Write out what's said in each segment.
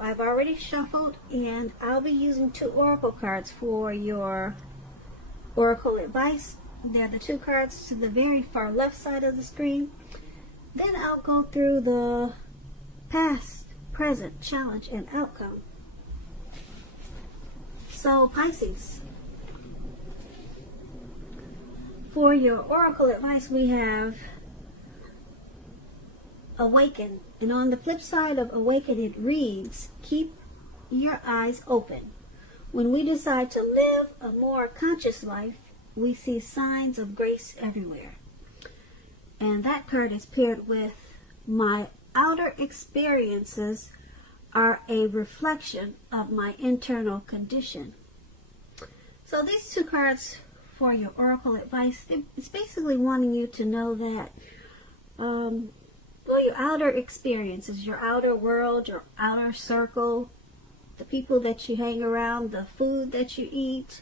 I've already shuffled, and I'll be using 2 oracle cards for your oracle advice. They're the 2 cards to the very far left side of the screen. Then I'll go through the past, present, challenge, and outcome. So Pisces, for your oracle advice, we have awaken. And on the flip side of awaken, it reads, keep your eyes open. When we decide to live a more conscious life, we see signs of grace everywhere. And that card is paired with, my outer experiences are a reflection of my internal condition. So these 2 cards for your oracle advice, it's basically wanting you to know that your outer experiences, your outer world, your outer circle, the people that you hang around, the food that you eat,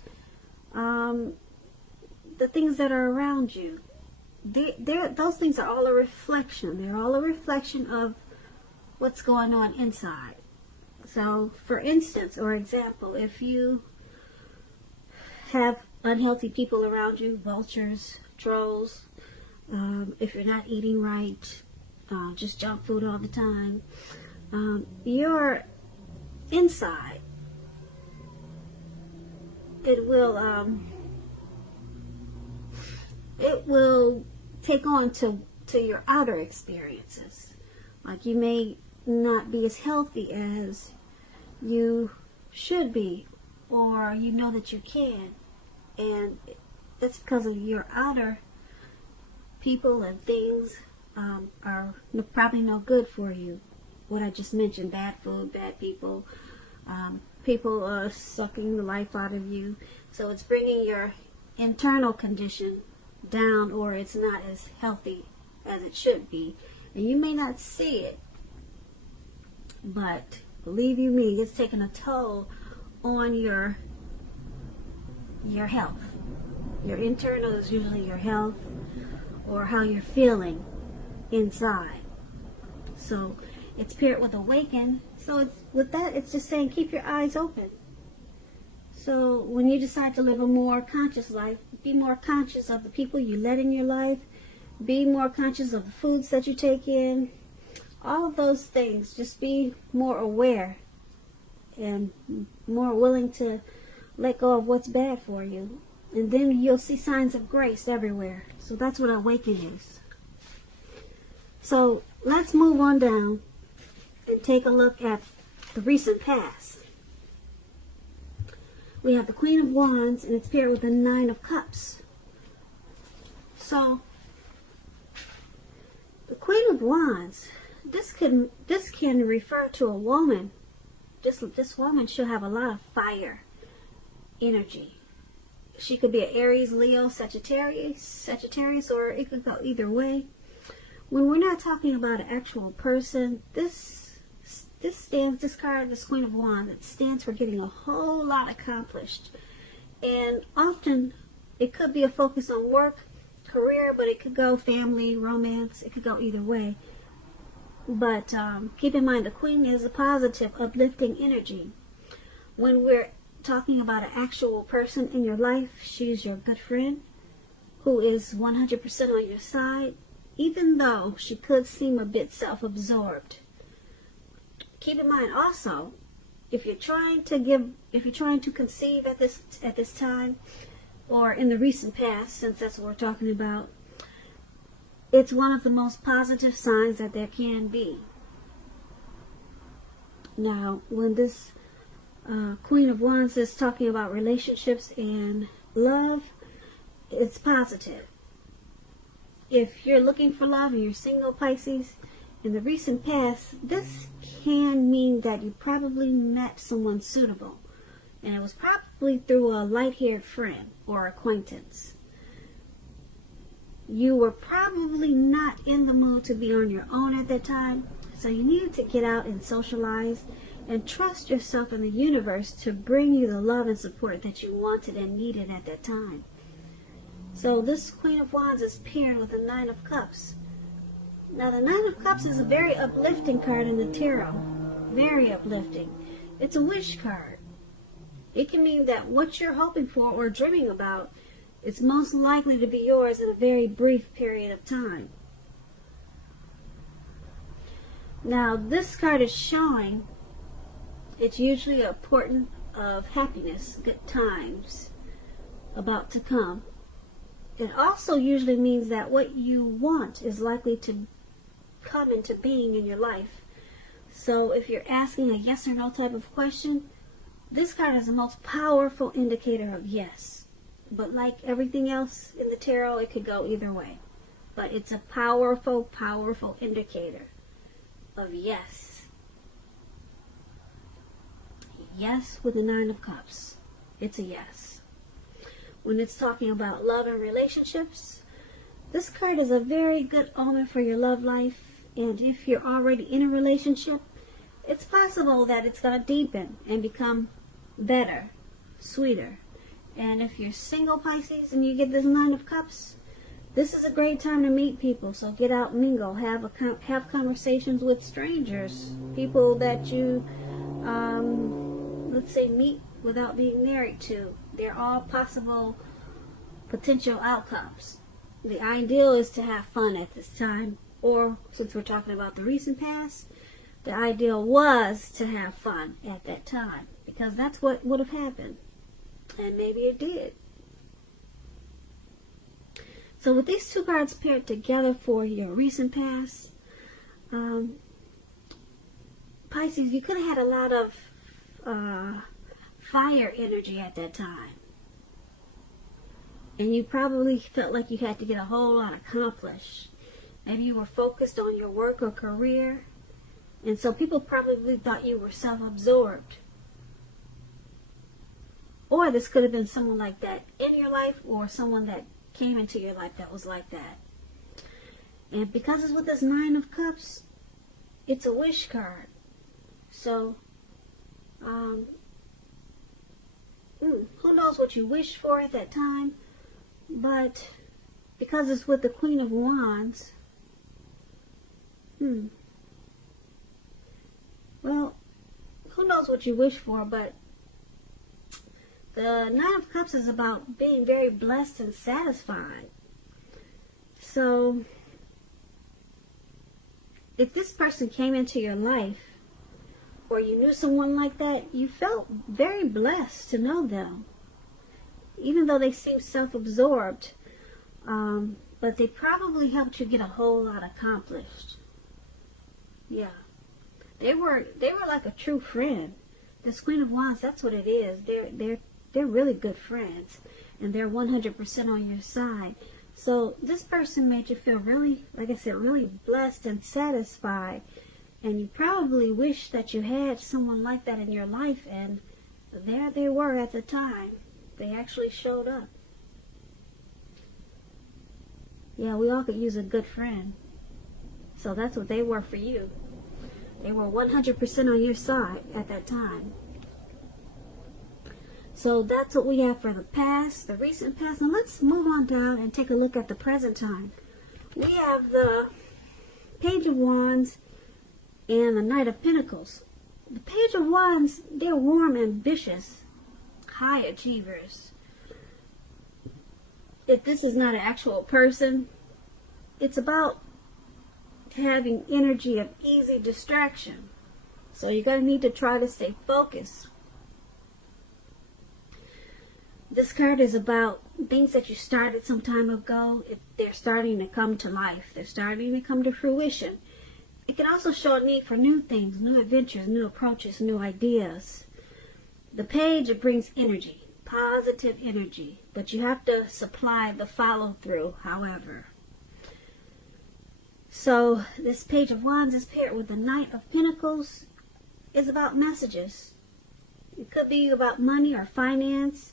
the things that are around you, those things are all a reflection. They're all a reflection of what's going on inside. So, for instance, or example, if you have unhealthy people around you, vultures, trolls, if you're not eating right, just junk food all the time, your inside, it will take on to your outer experiences. Like, you may not be as healthy as you should be, or you know that you can, and that's because of your outer people and things are probably no good for you. What I just mentioned, bad food, bad people, people sucking the life out of you. So it's bringing your internal condition down, or it's not as healthy as it should be. And you may not see it, but believe you me, it's taking a toll on your health. Your internal is usually your health, or how you're feeling inside. So it's paired with awaken. So with that, it's just saying keep your eyes open. So when you decide to live a more conscious life, be more conscious of the people you let in your life. Be more conscious of the foods that you take in. All of those things. Just be more aware and more willing to let go of what's bad for you. And then you'll see signs of grace everywhere. So that's what awaken is. So let's move on down and take a look at the recent past. We have the Queen of Wands, and it's paired with the 9 of Cups. So the Queen of Wands, this can refer to a woman. This woman should have a lot of fire energy. She could be an Aries, Leo, Sagittarius, or it could go either way. When we're not talking about an actual person, this card, this Queen of Wands, it stands for getting a whole lot accomplished. And often it could be a focus on work, career, but it could go family, romance. It could go either way. But keep in mind, the Queen is a positive, uplifting energy. When we're talking about an actual person in your life, she's your good friend who is 100% on your side, even though she could seem a bit self-absorbed. Keep in mind also, if you're trying to conceive at this time, or in the recent past, since that's what we're talking about, it's one of the most positive signs that there can be. Now, when this Queen of Wands is talking about relationships and love, it's positive. If you're looking for love and you're single, Pisces, in the recent past, this can mean that you probably met someone suitable. And it was probably through a light-haired friend or acquaintance. You were probably not in the mood to be on your own at that time, so you needed to get out and socialize and trust yourself and the universe to bring you the love and support that you wanted and needed at that time. So this Queen of Wands is paired with the 9 of Cups. Now the 9 of Cups is a very uplifting card in the tarot. Very uplifting. It's a wish card. It can mean that what you're hoping for or dreaming about is most likely to be yours in a very brief period of time. Now, this card is showing it's usually a portent of happiness, good times about to come. It also usually means that what you want is likely to come into being in your life. So if you're asking a yes or no type of question, this card is the most powerful indicator of yes. But like everything else in the tarot, it could go either way. But it's a powerful, powerful indicator of yes. Yes with the Nine of Cups. It's a yes. When it's talking about love and relationships, this card is a very good omen for your love life. And if you're already in a relationship, it's possible that it's going to deepen and become better, sweeter. And if you're single, Pisces, and you get this Nine of Cups, this is a great time to meet people. So get out, mingle, have conversations with strangers, people that you, let's say, meet without being married to. They're all possible potential outcomes. The ideal is to have fun at this time. Or, since we're talking about the recent past, the ideal was to have fun at that time. Because that's what would have happened. And maybe it did. So with these two cards paired together for your recent past, Pisces, you could have had a lot of fire energy at that time. And you probably felt like you had to get a whole lot accomplished. Maybe you were focused on your work or career. And so people probably thought you were self-absorbed. Or this could have been someone like that in your life, or someone that came into your life that was like that. And because it's with this Nine of Cups, it's a wish card. So, who knows what you wished for at that time, but because it's with the Queen of Wands, well, who knows what you wish for, but the Nine of Cups is about being very blessed and satisfied. So, if this person came into your life, or you knew someone like that, you felt very blessed to know them. Even though they seemed self-absorbed, but they probably helped you get a whole lot accomplished. Yeah. They were like a true friend. This Queen of Wands, that's what it is. They're really good friends, and they're 100% on your side. So this person made you feel really, like I said, really blessed and satisfied. And you probably wish that you had someone like that in your life, and there they were at the time. They actually showed up. Yeah, we all could use a good friend. So that's what they were for you. They were 100% on your side at that time. So that's what we have for the past, the recent past. Now let's move on down and take a look at the present time. We have the Page of Wands and the Knight of Pentacles. The Page of Wands, they're warm, ambitious, high achievers. If this is not an actual person, it's about having energy of easy distraction. So you're going to need to try to stay focused. This card is about things that you started some time ago. If they're starting to come to life, they're starting to come to fruition. It can also show a need for new things, new adventures, new approaches, new ideas. The page, it brings energy, positive energy, but you have to supply the follow-through, however. So this Page of Wands is paired with the Knight of Pentacles. It's about messages. It could be about money or finance.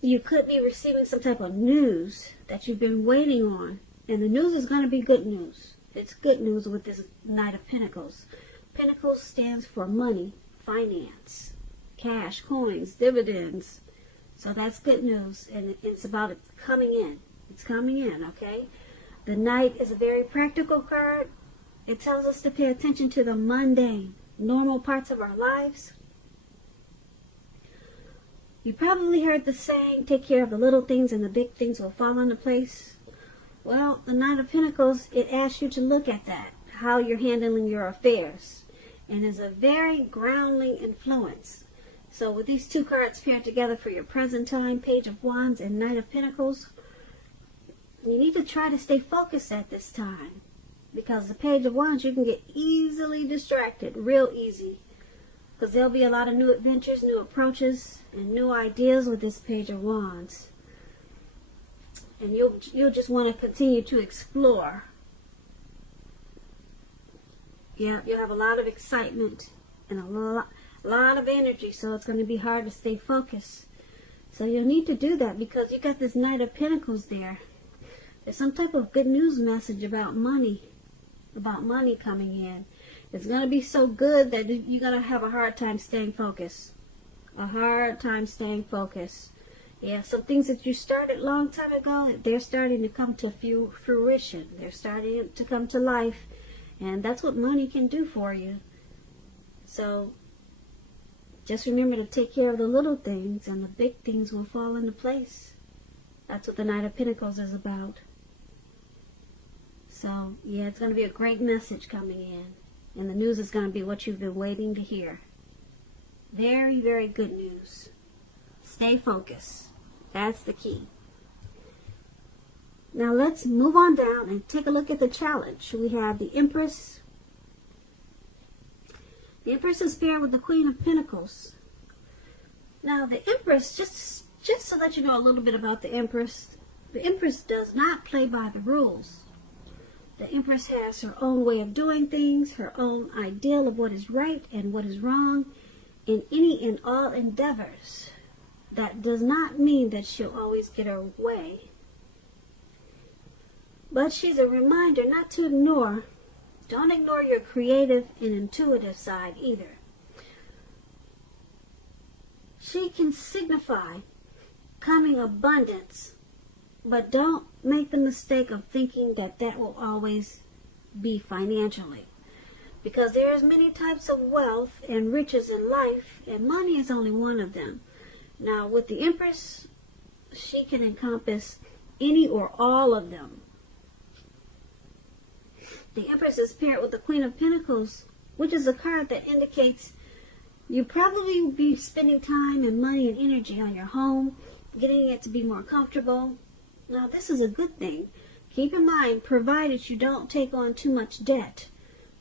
You could be receiving some type of news that you've been waiting on. And the news is going to be good news. It's good news with this Knight of Pentacles. Pentacles stands for money, finance, cash, coins, dividends. So that's good news. And it's about it coming in. It's coming in, okay? The Knight is a very practical card. It tells us to pay attention to the mundane. normal parts of our lives. You probably heard the saying, take care of the little things and the big things will fall into place. Well, the Knight of Pentacles, it asks you to look at that, how you're handling your affairs, and is a very grounding influence. So with these two cards paired together for your present time, Page of Wands and Knight of Pentacles, you need to try to stay focused at this time, because the Page of Wands, you can get easily distracted, real easy, because there'll be a lot of new adventures, new approaches, and new ideas with this Page of Wands. And you'll just want to continue to explore. Yeah, you'll have a lot of excitement and a lot of energy, so it's going to be hard to stay focused. So you'll need to do that because you got this Knight of Pentacles there. There's some type of good news message about money coming in. It's going to be so good that you're going to have a hard time staying focused. A hard time staying focused. Yeah, some things that you started a long time ago, they're starting to come to fruition. They're starting to come to life. And that's what money can do for you. So just remember to take care of the little things and the big things will fall into place. That's what the Knight of Pentacles is about. So, yeah, it's going to be a great message coming in. And the news is going to be what you've been waiting to hear. Very, very good news. Stay focused. That's the key. Now let's move on down and take a look at the challenge. We have the Empress. The Empress is paired with the Queen of Pentacles. Now the Empress, just to let you know a little bit about the Empress does not play by the rules. The Empress has her own way of doing things, her own ideal of what is right and what is wrong in any and all endeavors. That does not mean that she'll always get her way. But she's a reminder not to ignore. Don't ignore your creative and intuitive side either. She can signify coming abundance, but don't make the mistake of thinking that that will always be financially. Because there's many types of wealth and riches in life, and money is only one of them. Now, with the Empress, she can encompass any or all of them. The Empress is paired with the Queen of Pentacles, which is a card that indicates you probably will be spending time and money and energy on your home, getting it to be more comfortable. Now, this is a good thing. Keep in mind, provided you don't take on too much debt,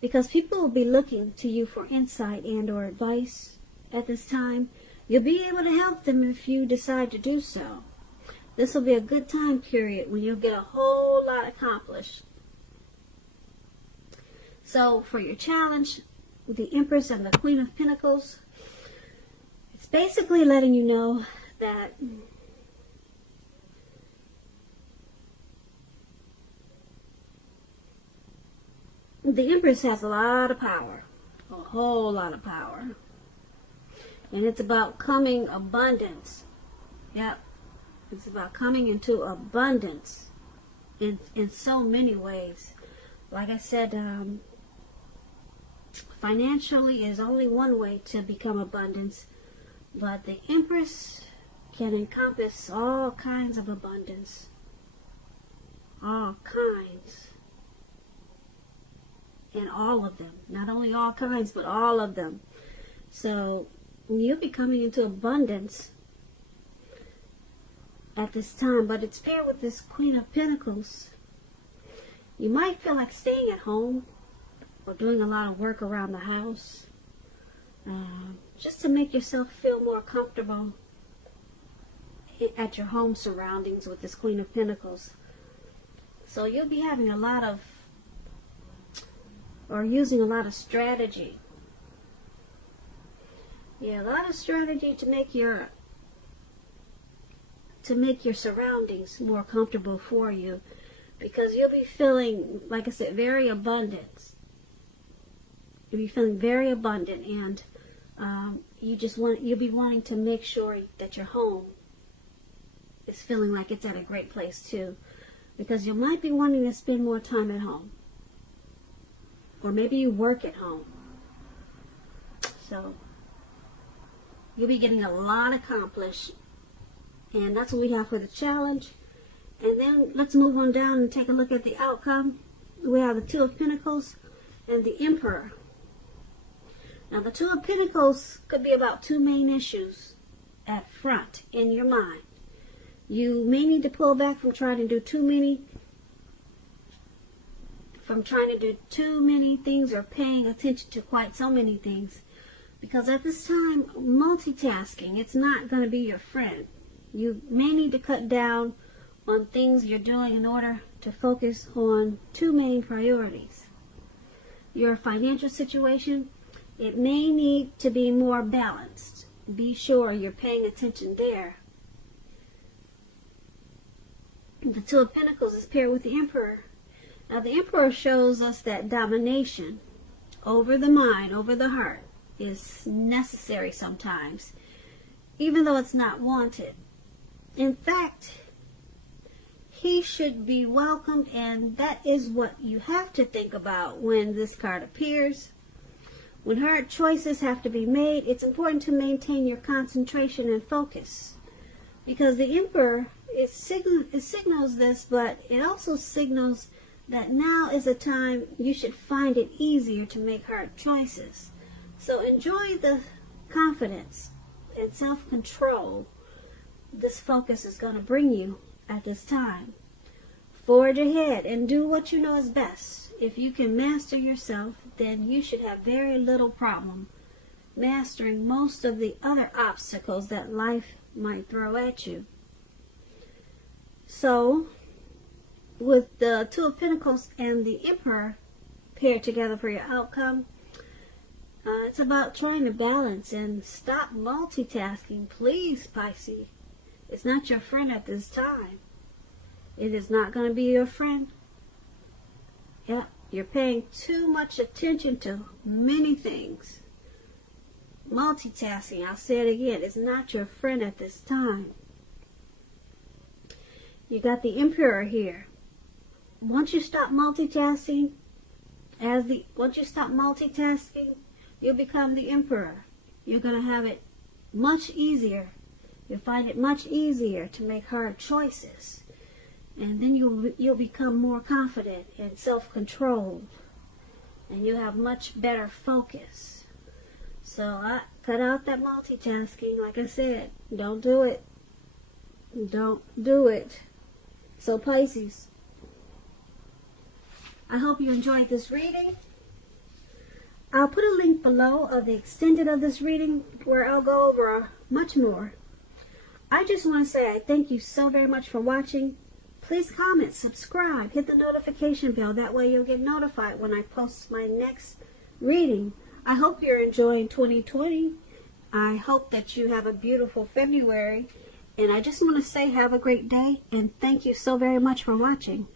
because people will be looking to you for insight and or advice at this time. You'll be able to help them if you decide to do so. This will be a good time period when you'll get a whole lot accomplished. So for your challenge with the Empress and the Queen of Pentacles, it's basically letting you know that the Empress has a lot of power, a whole lot of power. And it's about coming abundance. Yep. It's about coming into abundance in so many ways. Like I said, financially is only one way to become abundance. But the Empress can encompass all kinds of abundance. All kinds. And all of them. Not only all kinds, but all of them. So you'll be coming into abundance at this time, but it's paired with this Queen of Pentacles. You might feel like staying at home or doing a lot of work around the house, just to make yourself feel more comfortable at your home surroundings with this Queen of Pentacles. So you'll be having a lot of, or using a lot of strategy. Yeah, a lot of strategy to make your surroundings more comfortable for you, because you'll be feeling, like I said, very abundant. You'll be feeling very abundant, and you'll be wanting to make sure that your home is feeling like it's at a great place too, because you might be wanting to spend more time at home, or maybe you work at home. So you'll be getting a lot accomplished. And that's what we have for the challenge. And then let's move on down and take a look at the outcome. We have the Two of Pentacles and the Emperor. Now the Two of Pentacles could be about two main issues at front in your mind. You may need to pull back from trying to do too many things or paying attention to quite so many things. Because at this time, multitasking, it's not going to be your friend. You may need to cut down on things you're doing in order to focus on two main priorities. Your financial situation, it may need to be more balanced. Be sure you're paying attention there. The Two of Pentacles is paired with the Emperor. Now the Emperor shows us that domination over the mind, over the heart, is necessary sometimes, even though it's not wanted. In fact, he should be welcomed, and that is what you have to think about when this card appears. When hard choices have to be made, it's important to maintain your concentration and focus, because the Emperor, it signals this, but it also signals that now is a time you should find it easier to make hard choices. So enjoy the confidence and self-control this focus is going to bring you at this time. Forge ahead and do what you know is best. If you can master yourself, then you should have very little problem mastering most of the other obstacles that life might throw at you. So, with the Two of Pentacles and the Emperor paired together for your outcome, it's about trying to balance and stop multitasking. Please, Pisces. It's not your friend at this time. It is not going to be your friend. Yeah, you're paying too much attention to many things. Multitasking, I'll say it again, is not your friend at this time. You got the Emperor here. Once you stop multitasking, you'll become the Emperor. You're going to have it much easier. You'll find it much easier to make hard choices. And then you'll become more confident and self-controlled. And you'll have much better focus. So cut out that multitasking. Like I said, don't do it. Don't do it. So Pisces, I hope you enjoyed this reading. I'll put a link below of the extended of this reading where I'll go over much more. I just want to say I thank you so very much for watching. Please comment, subscribe, hit the notification bell. That way you'll get notified when I post my next reading. I hope you're enjoying 2020. I hope that you have a beautiful February. And I just want to say have a great day. And thank you so very much for watching.